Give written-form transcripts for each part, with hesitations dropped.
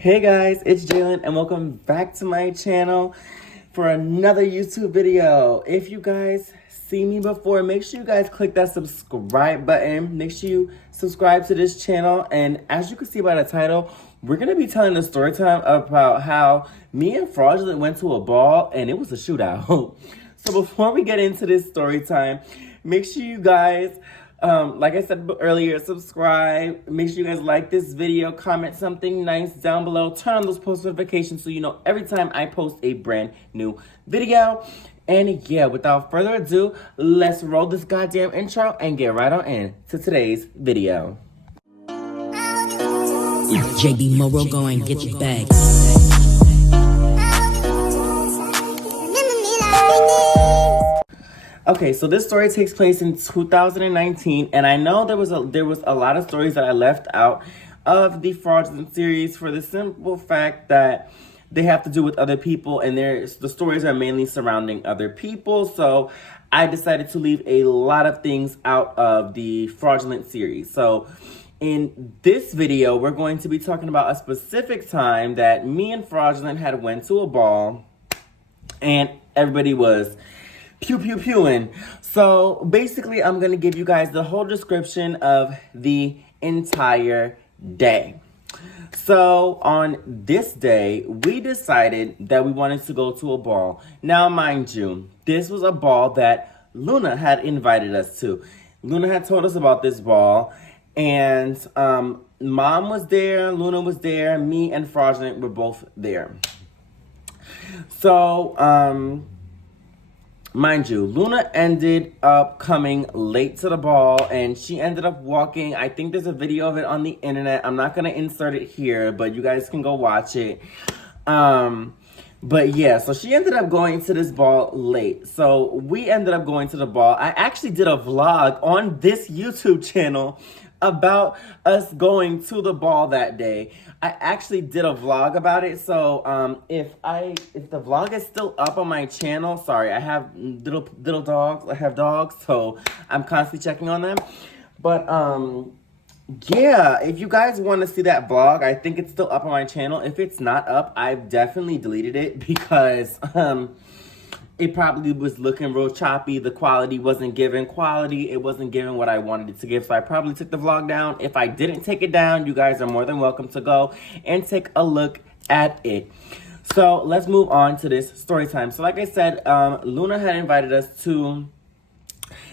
Hey guys, it's Jalen and welcome back to my channel for another YouTube video. If you guys see me before, make sure you guys click that subscribe button. Make sure you subscribe to this channel. And as you can see by the title, we're going to be telling a story time about how me and Fraudulent went to a ball and it was a shootout. So before we get into this story time, make sure you guys like I said earlier, subscribe. Make sure you guys like this video, comment something nice down below, turn on those post notifications so you know every time I post a brand new video. And yeah, without further ado, let's roll this goddamn intro and get right on in to today's video. JB Moro, go and get your bag. Okay, so this story takes place in 2019, and I know there was a lot of stories that I left out of the Fraudulent series for the simple fact that they have to do with other people, and the stories are mainly surrounding other people. So I decided to leave a lot of things out of the Fraudulent series. So in this video, we're going to be talking about a specific time that me and Fraudulent had went to a ball, and everybody was pew pew pewing. So basically, I'm gonna give you guys the whole description of the entire day. So on this day, we decided that we wanted to go to a ball. Now, mind you, this was a ball that Luna had invited us to. Luna had told us about this ball, and Mom was there, Luna was there, me and Fraudulent were both there. So, mind you, Luna ended up coming late to the ball, and she ended up walking. I think there's a video of it on the internet. I'm not going to insert it here, but you guys can go watch it. But yeah, so she ended up going to this ball late. So we ended up going to the ball. I actually did a vlog on this YouTube channel about us going to the ball that day. I actually did a vlog about it. So if the vlog is still up on my channel, sorry, I have little dogs. I have dogs, so I'm constantly checking on them. But yeah, if you guys want to see that vlog, I think it's still up on my channel. If it's not up, I've definitely deleted it because it probably was looking real choppy. The quality wasn't giving quality. It wasn't giving what I wanted it to give. So I probably took the vlog down. If I didn't take it down, you guys are more than welcome to go and take a look at it. So let's move on to this story time. So like I said, Luna had invited us to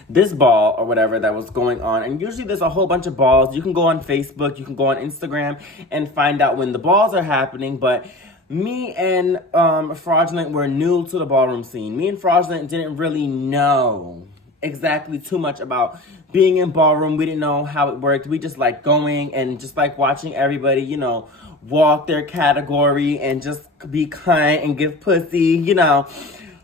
this ball or whatever that was going on. And usually there's a whole bunch of balls. You can go on Facebook, you can go on Instagram and find out when the balls are happening. But me and Fraudulent were new to the ballroom scene. Me and Fraudulent didn't really know exactly too much about being in ballroom. We didn't know how it worked. We just like going and just like watching everybody, you know, walk their category and just be kind and give pussy, you know.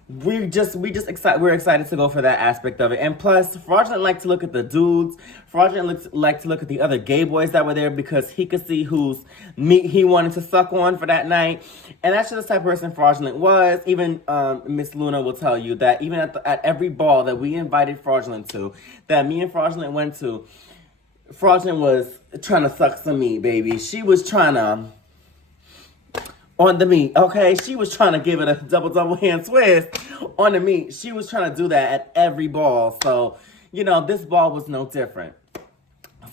We're excited to go for that aspect of it. And plus, Fraudulent liked to look at the dudes. Fraudulent liked to look at the other gay boys that were there because he could see whose meat he wanted to suck on for that night. And that's just the type of person Fraudulent was. Even Miss Luna will tell you that even at every ball that we invited Fraudulent to, that me and Fraudulent went to, Fraudulent was trying to suck some meat, baby. She was trying to on the meat, okay? She was trying to give it a double hand twist on the meat. She was trying to do that at every ball. So, you know, this ball was no different.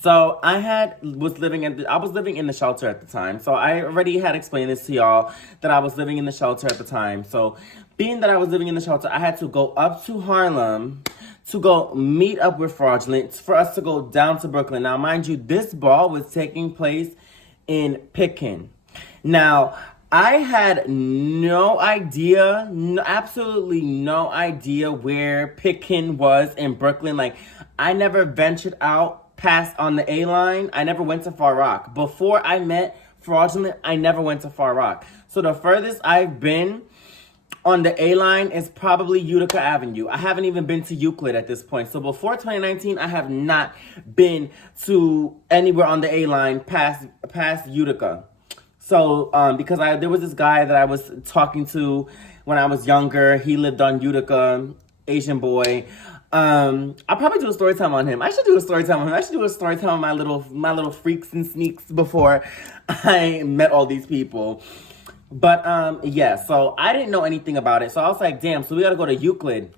So I was living in the shelter at the time. So I already had explained this to y'all that I was living in the shelter at the time. So being that I was living in the shelter, I had to go up to Harlem to go meet up with Fraudulent for us to go down to Brooklyn. Now, mind you, this ball was taking place in Pitkin. Now, I had no idea, absolutely no idea where Pitkin was in Brooklyn. Like, I never ventured out past on the A-line. I never went to Far Rock. Before I met Fraudulent, I never went to Far Rock. So the furthest I've been on the A-line is probably Utica Avenue. I haven't even been to Euclid at this point. So before 2019, I have not been to anywhere on the A-line past Utica. So, because there was this guy that I was talking to when I was younger. He lived on Utica, Asian boy. I'll probably do a story time on him. I should do a story time on him. I should do a story time on my little freaks and sneaks before I met all these people. But yeah, so I didn't know anything about it. So I was like, damn, so we gotta go to Euclid.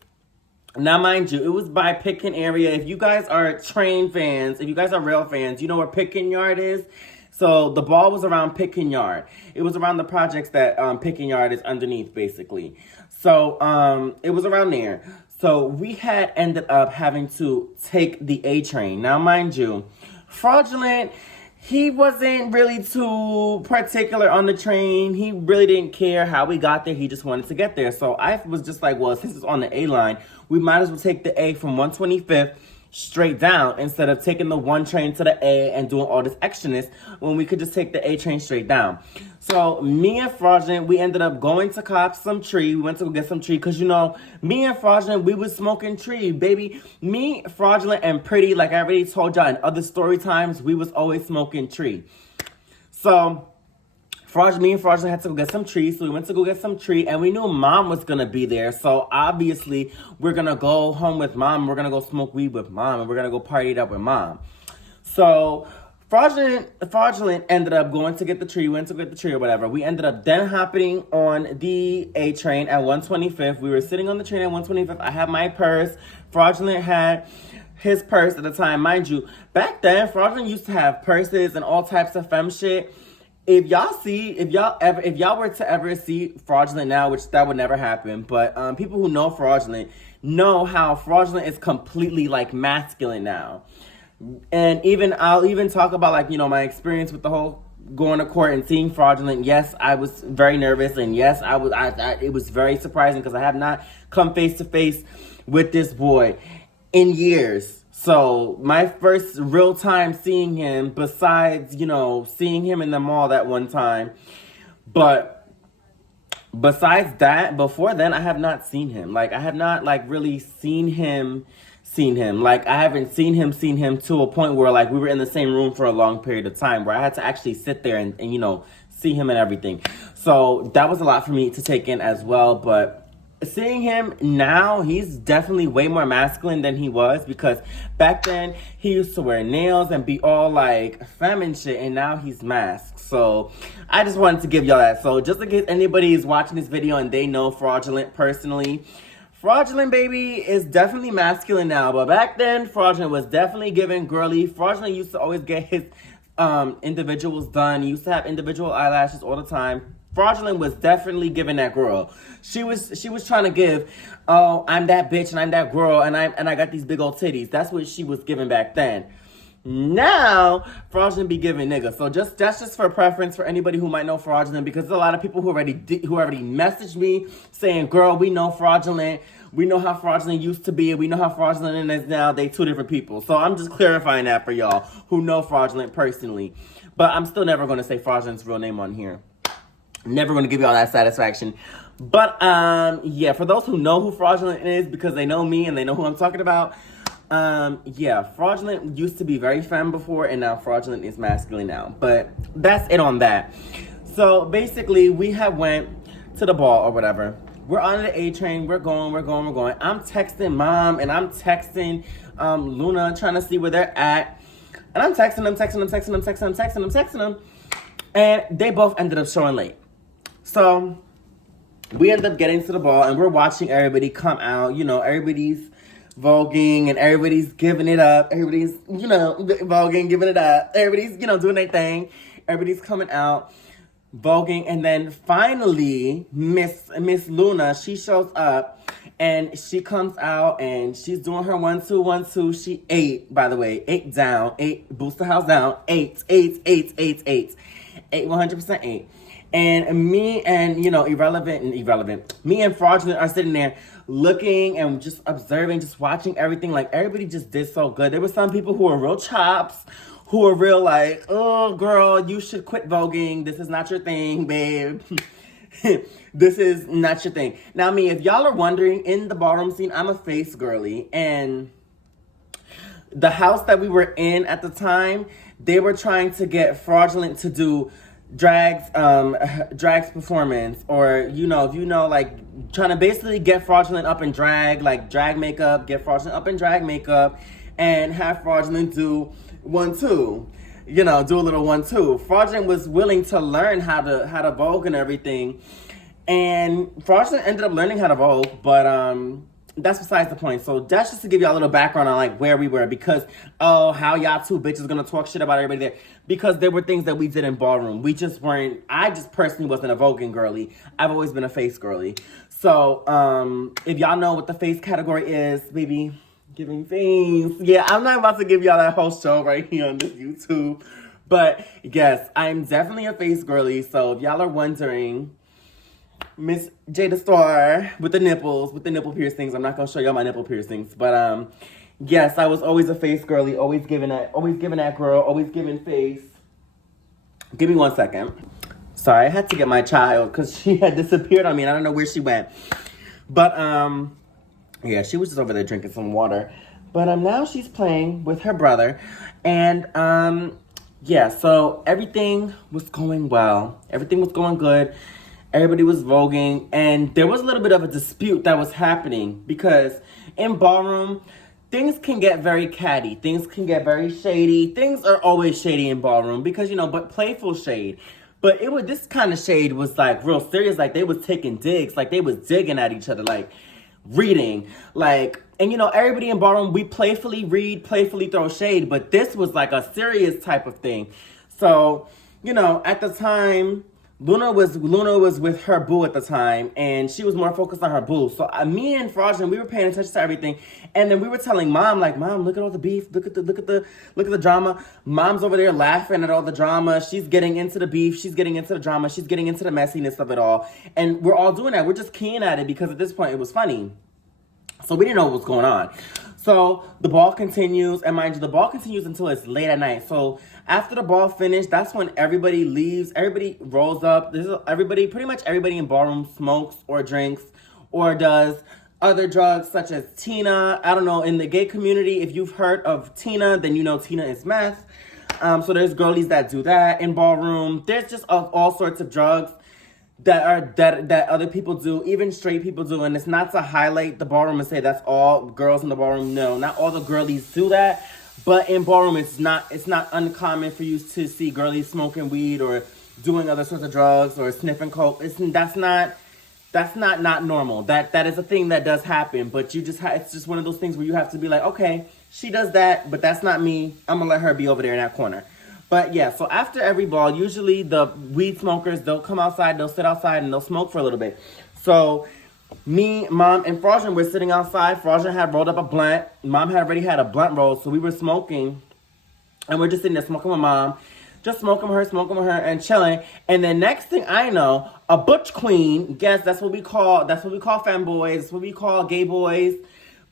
Now, mind you, it was by Pitkin area. If you guys are train fans, if you guys are rail fans, you know where Pitkin Yard is? So the ball was around Pitkin Yard. It was around the projects that Pitkin Yard is underneath, basically. So it was around there. So we had ended up having to take the A train. Now, mind you, Fraudulent, he wasn't really too particular on the train. He really didn't care how we got there. He just wanted to get there. So I was just like, well, since it's on the A line, we might as well take the A from 125th straight down instead of taking the one train to the A and doing all this extraness when we could just take the A train straight down. So me and Fraudulent, we ended up going to cop some tree. We went to go get some tree because, you know, me and Fraudulent, we was smoking tree, baby. Me, Fraudulent, and Pretty, like I already told y'all in other story times, we was always smoking tree. So me and Fraudulent had to go get some trees, so we went to go get some tree, and we knew Mom was gonna be there, so obviously we're gonna go home with Mom, we're gonna go smoke weed with Mom, and we're gonna go party it up with Mom. So Fraudulent ended up going to get the tree, went to get the tree or whatever. We ended up then hopping on the A train at 125th. We were sitting on the train at 125th. I had my purse. Fraudulent had his purse at the time. Mind you, back then, Fraudulent used to have purses and all types of femme shit. If y'all were to ever see Fraudulent now, which that would never happen, but people who know Fraudulent know how Fraudulent is completely like masculine now. And I'll even talk about like, you know, my experience with the whole going to court and seeing Fraudulent. Yes, I was very nervous, and yes, it was very surprising because I have not come face to face with this boy in years. So my first real time seeing him, besides, you know, seeing him in the mall that one time, but besides that, before then, I have not seen him. Like, I have not, like, really seen him. Like, I haven't seen him to a point where, like, we were in the same room for a long period of time, where I had to actually sit there and you know, see him and everything. So that was a lot for me to take in as well, but seeing him now, he's definitely way more masculine than he was, because back then he used to wear nails and be all like femme shit, and now he's masked. So I just wanted to give y'all that. So just in case anybody is watching this video and they know Fraudulent personally, Fraudulent, baby, is definitely masculine now, but back then Fraudulent was definitely giving girly. Fraudulent used to always get his individuals done. He used to have individual eyelashes all the time. Fraudulent was definitely giving that girl. She was trying to give, oh, I'm that bitch and I'm that girl and I got these big old titties. That's what she was giving back then. Now, Fraudulent be giving nigga. So that's just for preference for anybody who might know Fraudulent, because there's a lot of people who already messaged me saying, girl, we know Fraudulent. We know how Fraudulent used to be. We know how Fraudulent is now. They two different people. So I'm just clarifying that for y'all who know Fraudulent personally. But I'm still never going to say Fraudulent's real name on here. Never going to give y'all that satisfaction. But yeah, for those who know who Fraudulent is, because they know me and they know who I'm talking about, yeah, Fraudulent used to be very femme before, and now Fraudulent is masculine now. But that's it on that. So basically, we have went to the ball or whatever. We're on the A train. We're going. I'm texting Mom and I'm texting Luna, trying to see where they're at. And I'm texting them. And they both ended up showing late. So we end up getting to the ball, and we're watching everybody come out. You know, everybody's voguing and everybody's giving it up. Everybody's, you know, voguing, giving it up. Everybody's, you know, doing their thing. Everybody's coming out, voguing, and then finally Miss Luna, she shows up, and she comes out and she's doing her 1 2 1 2. She 8, by the way, 8 down, 8 boost the house down, 8 100% 8. And me and, you know, me and Fraudulent are sitting there looking and just observing, just watching everything. Like, everybody just did so good. There were some people who were real chops, who were real like, oh, girl, you should quit voguing. This is not your thing, babe. This is not your thing. Now, me, if y'all are wondering, in the ballroom scene, I'm a face girly. And the house that we were in at the time, they were trying to get Fraudulent to do drag's performance, or if like trying to basically get fraudulent up in drag, like drag makeup, get fraudulent up in drag makeup, and have fraudulent do 1-2, do a little 1-2. Fraudulent was willing to learn how to vogue and everything, and fraudulent ended up learning how to vogue, but that's besides the point. So that's just to give y'all a little background on like where we were, because how y'all two bitches gonna talk shit about everybody there, because there were things that we did in ballroom. We just weren't, I just personally wasn't a voguing girly. I've always been a face girly. So if y'all know what the face category is, baby, giving face. Yeah, I'm not about to give y'all that whole show right here on this YouTube, but yes, I'm definitely a face girly. So if y'all are wondering, Miss Jada Star with the nipple piercings. I'm not gonna show y'all my nipple piercings, but yes, I was always a face girly, always giving that girl, always giving face. Give me 1 second. Sorry, I had to get my child because she had disappeared on me and I don't know where she went. But yeah, she was just over there drinking some water. But now she's playing with her brother, and yeah, so everything was going well. Everything was going good. Everybody was voguing, and there was a little bit of a dispute that was happening because in ballroom, things can get very catty. Things can get very shady. Things are always shady in ballroom because, but playful shade. But this kind of shade was like real serious. Like they was taking digs. Like they was digging at each other, like reading. Like, and everybody in ballroom, we playfully read, playfully throw shade. But this was like a serious type of thing. So, at the time, Luna was with her boo at the time, and she was more focused on her boo. So me and Fraudulent, we were paying attention to everything, and then we were telling Mom, like, Mom, look at all the beef, look at the drama. Mom's over there laughing at all the drama. She's getting into the beef, she's getting into the drama, she's getting into the messiness of it all, and we're all doing that. We're just keying at it because at this point it was funny. So we didn't know what was going on. So the ball continues, and mind you, the ball continues until it's late at night. So after the ball finished, that's when everybody leaves. Everybody rolls up. Pretty much everybody in ballroom smokes or drinks or does other drugs such as Tina. I don't know, in the gay community, if you've heard of Tina, then you know Tina is meth. So there's girlies that do that in ballroom. There's just all sorts of drugs that other people do, even straight people do, and it's not to highlight the ballroom and say that's all girls in the ballroom. No, not all the girlies do that, but in ballroom it's not uncommon for you to see girlies smoking weed or doing other sorts of drugs or sniffing coke. That's not normal. That is a thing that does happen, but it's just one of those things where you have to be like, okay, she does that, but that's not me. I'm gonna let her be over there in that corner. But yeah, so after every ball, usually the weed smokers, they'll come outside, they'll sit outside, and they'll smoke for a little bit. So me, Mom, and Fraudulent were sitting outside. Fraudulent had rolled up a blunt. Mom had already had a blunt roll, so we were smoking. And we're just sitting there smoking with Mom. Just smoking with her, and chilling. And then next thing I know, a butch queen, guess that's what we call femboys, that's what we call gay boys.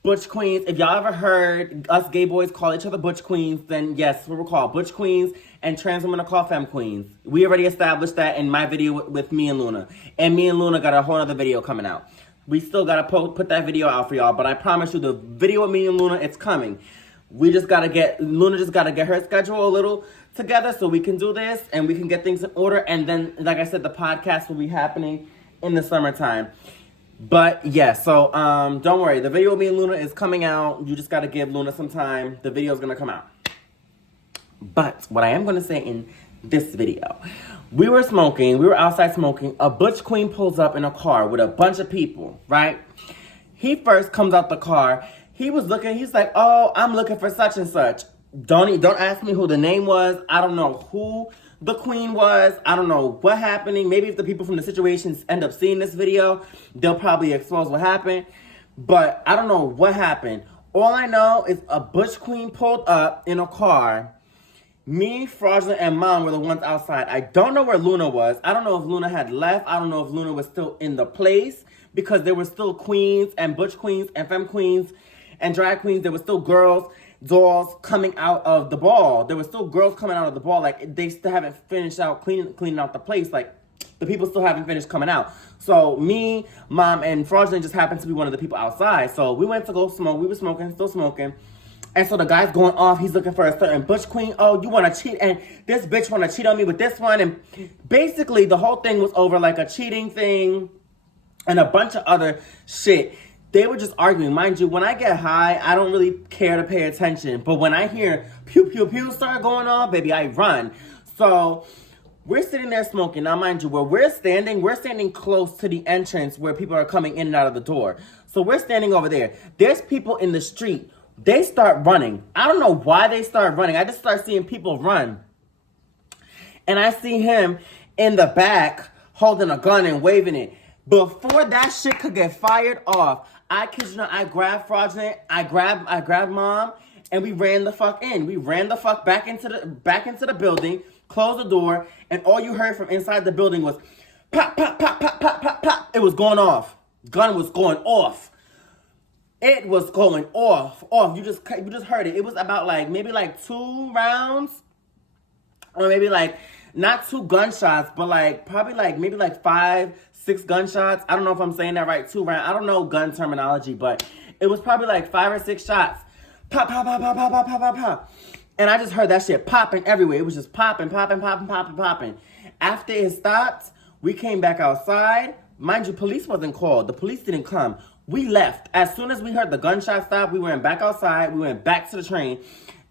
Butch queens. If y'all ever heard us gay boys call each other butch queens, then yes, what we're called butch queens, and trans women are called femme queens. We already established that in my video with me and Luna. And me and Luna got a whole other video coming out. We still gotta put that video out for y'all, but I promise you the video with me and Luna, it's coming. Luna just gotta get her schedule a little together so we can do this and we can get things in order. And then, like I said, the podcast will be happening in the summertime. But yeah, so don't worry. The video with me and Luna is coming out. You just got to give Luna some time. The video is going to come out. But what I am going to say in this video, we were outside smoking. A butch queen pulls up in a car with a bunch of people, right? He first comes out the car. He's like, oh, I'm looking for such and such. Don't ask me who the name was. I don't know who the queen was. I don't know what happening. Maybe if the people from the situations end up seeing this video, they'll probably expose what happened. But I don't know what happened. All I know is a butch queen pulled up in a car. Me, Fraudulent, and Mom were the ones outside. I don't know where Luna was. I don't know if Luna had left. I don't know if Luna was still in the place because there were still queens and butch queens and femme queens and drag queens. There were still dolls coming out of the ball. There were still girls coming out of the ball. Like, they still haven't finished out cleaning out the place. Like, the people still haven't finished coming out. So me, Mom, and Fraudulent just happened to be one of the people outside. So we went to go smoke. We were smoking, still smoking. And so the guy's going off. He's looking for a certain butch queen. Oh, you want to cheat? And this bitch want to cheat on me with this one. And basically, the whole thing was over like a cheating thing and a bunch of other shit. They were just arguing. Mind you, when I get high, I don't really care to pay attention. But when I hear pew, pew, pew start going on, baby, I run. So we're sitting there smoking. Now, mind you, where we're standing close to the entrance where people are coming in and out of the door. So we're standing over there. There's people in the street. They start running. I don't know why they start running. I just start seeing people run. And I see him in the back holding a gun and waving it. Before that shit could get fired off, I kid you not, I grabbed Fraudulent, I grabbed Mom, and we ran the fuck in. We ran the fuck back into the building, closed the door, and all you heard from inside the building was pop, pop, pop, pop, pop, pop, pop. It was going off. Gun was going off. It was going off. You just heard it. It was about maybe 2 rounds, or maybe not 2 gunshots, but probably maybe 5, 6 gunshots. I don't know if I'm saying that right. 2 rounds. I don't know gun terminology, but it was probably 5 or 6 shots. Pop, pop, pop, pop, pop, pop, pop, pop, pop. And I just heard that shit popping everywhere. It was just popping, popping, popping, popping, popping. After it stopped, we came back outside. Mind you, police wasn't called. The police didn't come. We left. As soon as we heard the gunshot stop, we went back outside. We went back to the train.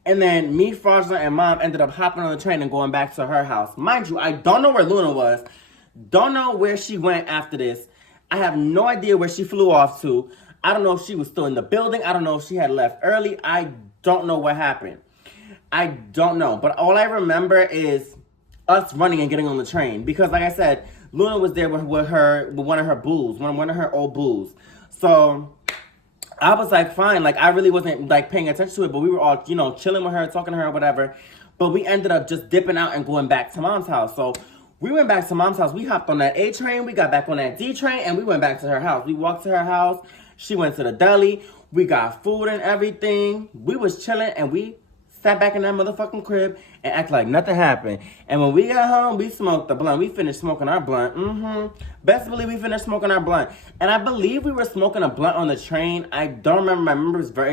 And then me, Fraudulent, and Mom ended up hopping on the train and going back to her house. Mind you, I don't know where Luna was. Don't know where she went after this. I have no idea where she flew off to. I don't know if she was still in the building. I don't know if she had left early. I don't know what happened. I don't know. But all I remember is us running and getting on the train. Because like I said, Luna was there with one of her booze, one of her old booze. So I was fine. I really wasn't paying attention to it, but we were all, chilling with her, talking to her, or whatever. But we ended up just dipping out and going back to Mom's house. So we went back to Mom's house. We hopped on that A train. We got back on that D train, and we went back to her house. We walked to her house. She went to the deli. We got food and everything. We was chilling, and we sat back in that motherfucking crib and act like nothing happened. And when we got home, we smoked the blunt. We finished smoking our blunt. Best believe we finished smoking our blunt. And I believe we were smoking a blunt on the train. I don't remember.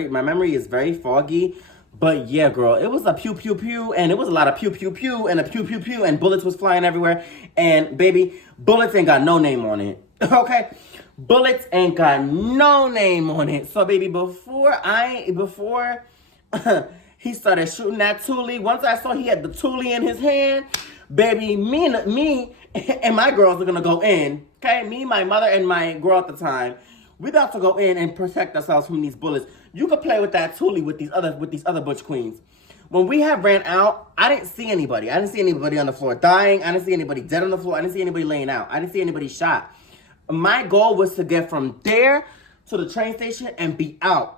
My memory is very foggy. But yeah, girl, it was a pew, pew, pew. And it was a lot of pew, pew, pew. And a pew, pew, pew. And bullets was flying everywhere. And baby, bullets ain't got no name on it. Okay? Bullets ain't got no name on it. So baby, before he started shooting that toolie. Once I saw he had the toolie in his hand, baby, me and my girls are gonna go in. Okay, me, my mother, and my girl at the time, we about to go in and protect ourselves from these bullets. You could play with that toolie with these other butch queens. When we had ran out, I didn't see anybody. I didn't see anybody on the floor dying. I didn't see anybody dead on the floor. I didn't see anybody laying out. I didn't see anybody shot. My goal was to get from there to the train station and be out.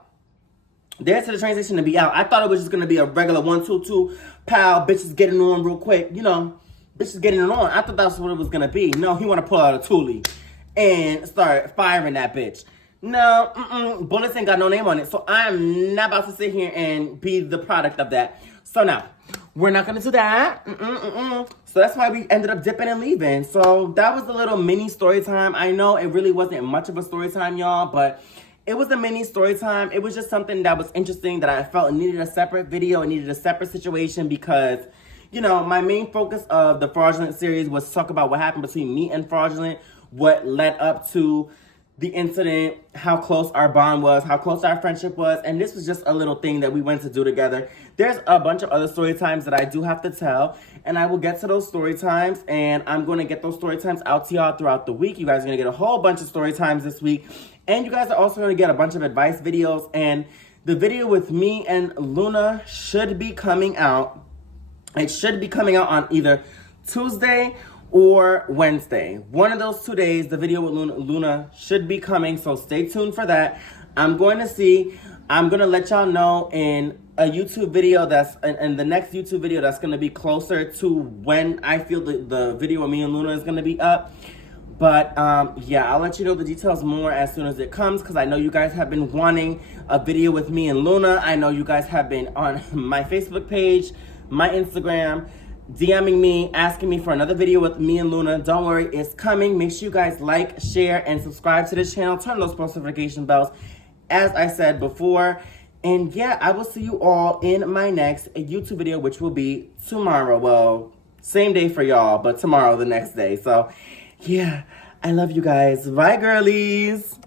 There to the train station and be out. I thought it was just going to be a regular 1-2-2 pow, bitches getting on real quick. Bitches getting it on. I thought that's what it was going to be. No, he want to pull out a toolie and start firing that bitch. No, bullets ain't got no name on it. So I'm not about to sit here and be the product of that. So now, we're not going to do that. So that's why we ended up dipping and leaving. So that was a little mini story time. I know it really wasn't much of a story time, y'all, but it was a mini story time. It was just something that was interesting that I felt needed a separate video. It needed a separate situation because, my main focus of the Fraudulent series was to talk about what happened between me and Fraudulent, what led up to the incident, how close our bond was, how close our friendship was, and this was just a little thing that we went to do together. There's a bunch of other story times that I do have to tell, and I will get to those story times, and I'm going to get those story times out to y'all throughout the week. You guys are going to get a whole bunch of story times this week, and you guys are also going to get a bunch of advice videos, and the video with me and Luna should be coming out. It should be coming out on either Tuesday or Wednesday. One of those 2 days, the video with Luna should be coming, so stay tuned for that. I'm going to let y'all know in a YouTube video in the next YouTube video that's going to be closer to when I feel the video with me and Luna is going to be up. But yeah, I'll let you know the details more as soon as it comes, because I know you guys have been wanting a video with me and Luna. I know you guys have been on my Facebook page, my Instagram, DMing me, asking me for another video with me and Luna. Don't worry, it's coming. Make sure you guys like, share, and subscribe to this channel. Turn those post notification bells. As I said before, And yeah, I will see you all in my next YouTube video, which will be tomorrow. Well, same day for y'all, but tomorrow, the next day. So yeah, I love you guys. Bye, girlies.